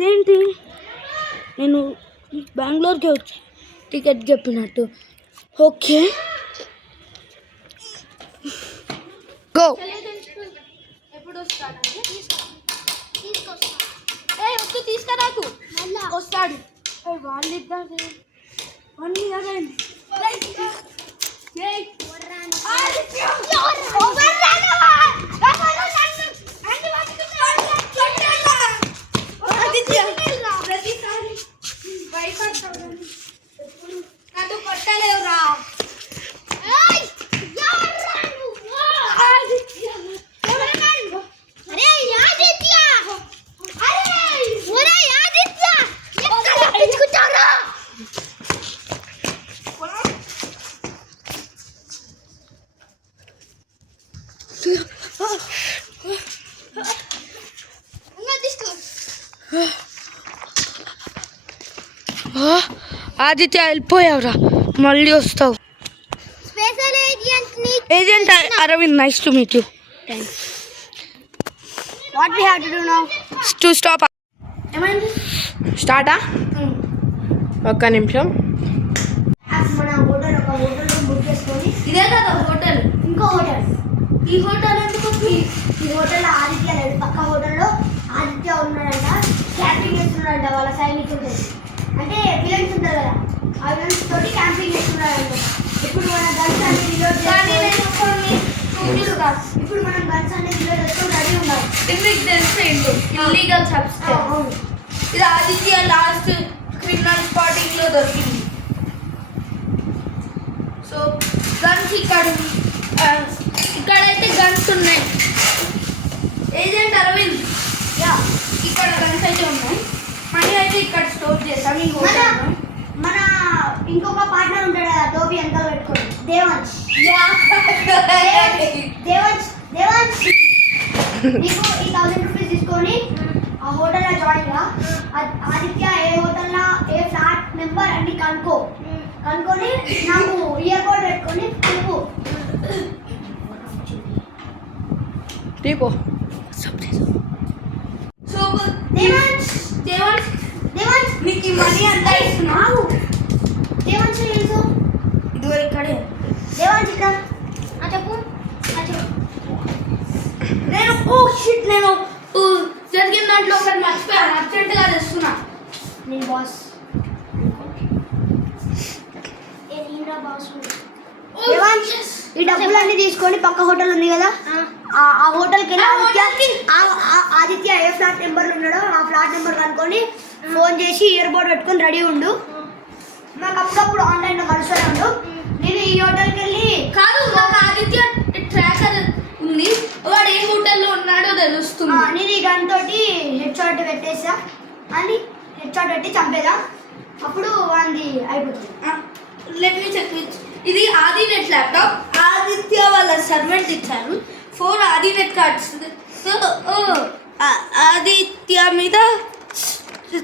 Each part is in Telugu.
ఇదేంటి నేను బెంగళూరుకి వచ్చి టికెట్ చెప్పినట్టు. Okay go. ఎప్పుడు వస్తాడంటే వద్దు తీసుకురాకు వస్తాడు. వాళ్ళిద్దరు 1 year అయింది. కొట్టలేవురా ఆదిత్య వెళ్ళిపోయావురా, మళ్ళీ వస్తావు. Agent Aravind, nice to meet you. What we have to do now? To stop. స్టార్టా? ఒక్క నిమిషం. మన హోటల్ ఒక హోటల్ బుక్ చేసుకొని, ఇదే కదా హోటల్, ఇంకో హోటల్. ఈ హోటల్ ఎందుకు? ఈ హోటల్లో ఆదిత్య లేదు, పక్క హోటల్లో ఆదిత్య ఉన్నాడంట, క్యాంపింగ్ చేస్తున్నాడంట. వాళ్ళ సైనికులు అంటే విలన్స్ ఉంటారు కదా, ఆ విలన్స్ తోటి క్యాంపింగ్ చేస్తున్నాడంట. ఇప్పుడు మన గన్స్ అన్ని రిలోడ్ చేసుకొని, ఇప్పుడు మనం గన్స్ అన్ని రిలోడ్ చేసుకొని రెడీ ఉండాలి. మీకు తెలిసి ఇల్లీగల్ సబ్స్టెన్స్. ఇది ఆదిత్య లాస్ట్ క్రిమినల్ స్పాటింగ్ లో దొరికింది. సో గన్స్ ఇక్కడైతే గన్స్ ఉన్నాయి. ఏజెంట్ అరవింద్, ఇక్కడ గన్స్ అయితే ఉన్నాయి. మనీ అయితే ఇక్కడ స్టోర్ చేస్తాం. మన ఇంకొక పార్ట్నర్ ఉంటాడు కదా, టోపీ వెనకాల పెట్టుకోండి, దేవాంశ్. దేవాంశ్ నీకు ఈ 1000 రూపీస్ తీసుకొని ఆ హోటల్లో జాయిన్ గా. ఆదిత్య ఏ హోటల్లో ఏ ఫ్లాట్ నెంబర్ అన్ని కనుక్కొని నాకు ఇయర్ బడ్ పెట్టుకొని చెప్పు. సో దేవాంశ్ నీకు ఈ మనీ అంతా ఇస్తున్నావు. దేవాంశ్ తెలుసు, ఇదిగో ఇక్కడే. దేవాంశ్ ఇక్కడ చెప్పు. నేను జరిగిన దాంట్లో ఒకటి మర్చిపోయాను, అర్జెంట్గా తెస్తున్నా. నేను బాస్. ఈ డబ్బులన్నీ తీసుకొని పక్క హోటల్ ఉంది కదా, ఆ హోటల్కి వెళ్ళి ఆదిత్య ఏ ఫ్లాట్ నెంబర్లో ఉన్నాడో ఆ ఫ్లాట్ నెంబర్ కనుక్కొని ఫోన్ చేసి ఇయర్ బడ్ పెట్టుకొని రెడీ ఉండు. నాకు అప్పుడప్పుడు ఆన్లైన్లో కలుస్తూనే ఉండు. నేను ఈ హోటల్కి వెళ్ళి కాదు, నాకు ఆదిత్య ట్రాకర్ ఉంది, వాడు ఏ హోటల్లో ఉన్నాడో తెలుస్తుంది. నేను ఈ గన్ తోటి హెడ్ షాట్ పెట్టేసా అని హెడ్ షాట్ పెట్టి చంపేదా, అప్పుడు వాంది అయిపోతుంది. Let me check with. ఇది ఆదినెట్ ల్యాప్టాప్. ఆదిత్య వాళ్ళ సర్వెంట్ ఇచ్చారు 4 ఆదినెట్ కార్డ్స్. సో ఆదిత్య మీద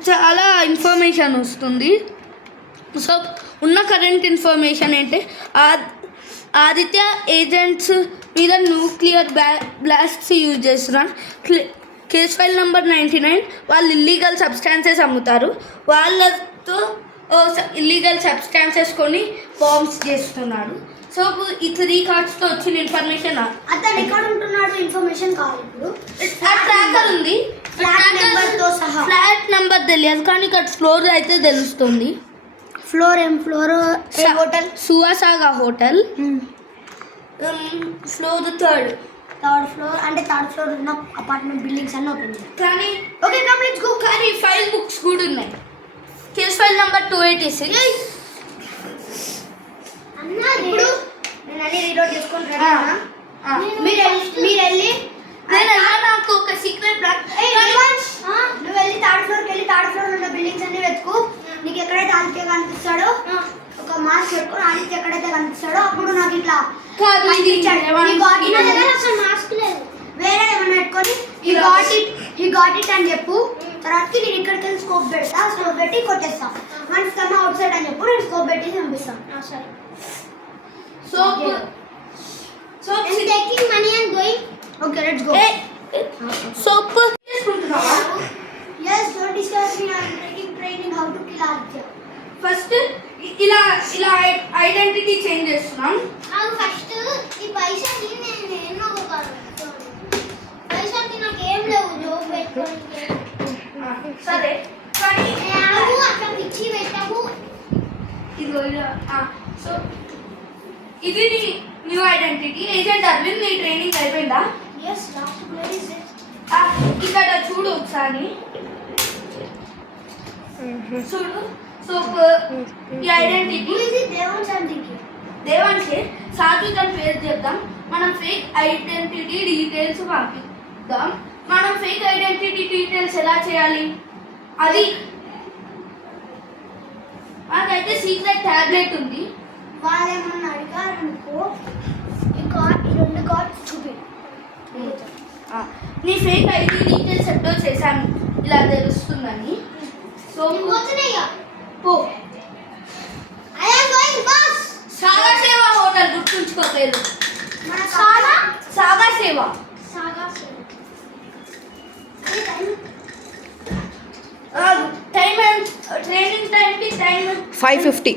చాలా ఇన్ఫర్మేషన్ వస్తుంది. సో ఉన్న కరెంట్ ఇన్ఫర్మేషన్ ఏంటి, ఆదిత్య ఏజెంట్స్ మీద న్యూక్లియర్ బ్లాస్ట్స్ యూజ్ చేస్తున్నారు. Case file number 99. వాళ్ళు ఇల్లీగల్ సబ్స్టాన్సెస్ అమ్ముతారు. వాళ్ళతో ఇల్లీగల్ సబ్స్టాన్సెస్ కొని బాంబ్స్ చేస్తున్నారు. సో ఈ 3 కార్డ్స్తో వచ్చిన ఇన్ఫర్మేషన్. అతను ఎక్కడ ఉంటున్నాడు ఇన్ఫర్మేషన్ కావాలి. ఇప్పుడు ట్రాకర్ ఉంది, ఫ్లాట్ నెంబర్ తెలియదు కానీ ఇక్కడ ఫ్లోర్ అయితే తెలుస్తుంది. ఫ్లోర్ ఏం ఫ్లోర్? హోటల్ సువాసాగా హోటల్, ఫ్లోర్ థర్డ్ ఫ్లోర్. అంటే థర్డ్ ఫ్లోర్ ఉన్న అపార్ట్మెంట్ బిల్డింగ్స్ అన్నీ ఓపెన్ కానీ ఓకే కమ్ లెట్స్ గో. కానీ ఫైల్ బుక్స్ కూడా ఉన్నాయి. Case file number 286. ఇప్పుడు నేను అన్ని రీలోడ్ చేసుకొని మీరు వెళ్ళి నాకు ఒక సీక్రెట్ ప్లాన్. నువ్వు వెళ్ళి థర్డ్ ఫ్లోర్కి వెళ్ళి థర్డ్ ఫ్లోర్ ఉన్న బిల్డింగ్స్ అన్ని వెతుకు. నీకు ఎక్కడైతే ఆదిత్య కనిపిస్తాడో ఒక మాస్క్ పెట్టుకొని ఆదిత్య ఎక్కడైతే కనిపిస్తాడో అప్పుడు నాకు ఇట్లా వేరే ఏమన్నా పెట్టుకొని హీ గాట్ ఇట్ అని చెప్పు. తర్వాతకి నేను ఇక్కడికి వెళ్ళి స్కోప్ పెడతా, స్కోప్ పెట్టి కొట్టేస్తా. మనకి కమ్ అవుట్ సైడ్ అని చెప్పు, నేను స్కోప్ పెట్టి పంపిస్తాను. సరే. So I'm taking money and going. Okay, let's go. Soap. Yes, don't discuss me. I'm taking training how to kill Aditya. First ఇలా ఇలా ఐడెంటిటీ చేంజ్ చేస్తున్నాం. నాకు ఫస్ట్ ఈ పైసని నేను ఎన్నో పైసకి నాకు ఏం లేవు జోబ్ పెట్టుకోనికి. సరే కానీ నాకు అట్లా పిచ్చి పెట్టకు. ఇదిగో సో ఇది నీ న్యూ ఐడెంటిటీ. ఏజెంట్ అరవింద్ నీ ట్రైనింగ్ అయిపోయిందా? Yes, last where is it? ఇక్కడ చూడు ఒకసారి చూడు. సో ఈ identity Who is it? Devon Chandiki. దేవాన్షే సాజు తన పేరు చెప్దాం. మనం ఫేక్ ఐడెంటిటీ డీటెయిల్స్ పంపిద్దాం. మనం ఫేక్ ఐడెంటిటీ డీటెయిల్స్ ఎలా చేయాలి? అది నాకైతే సీక్రెట్ ట్యాబ్లెట్ ఉంది. వాళ్ళేమన్నా అడిగారనుకో ఈ కార్డ్ ఈ రెండు కార్డ్స్ చూపి. నీ ఫేక్ ఐడి డీటెయిల్స్ ఎప్పుడో చేశాను ఇలా తెలుస్తుందని. సో పోతున్నాయ్యా పో. I am going boss. సాగా సేవ హోటల్ గుర్తుంచుకో పేరు. మన సాగా సాగా సేవ. సాగా టైం ట్రైనింగ్ టైంకి టైం 5:50.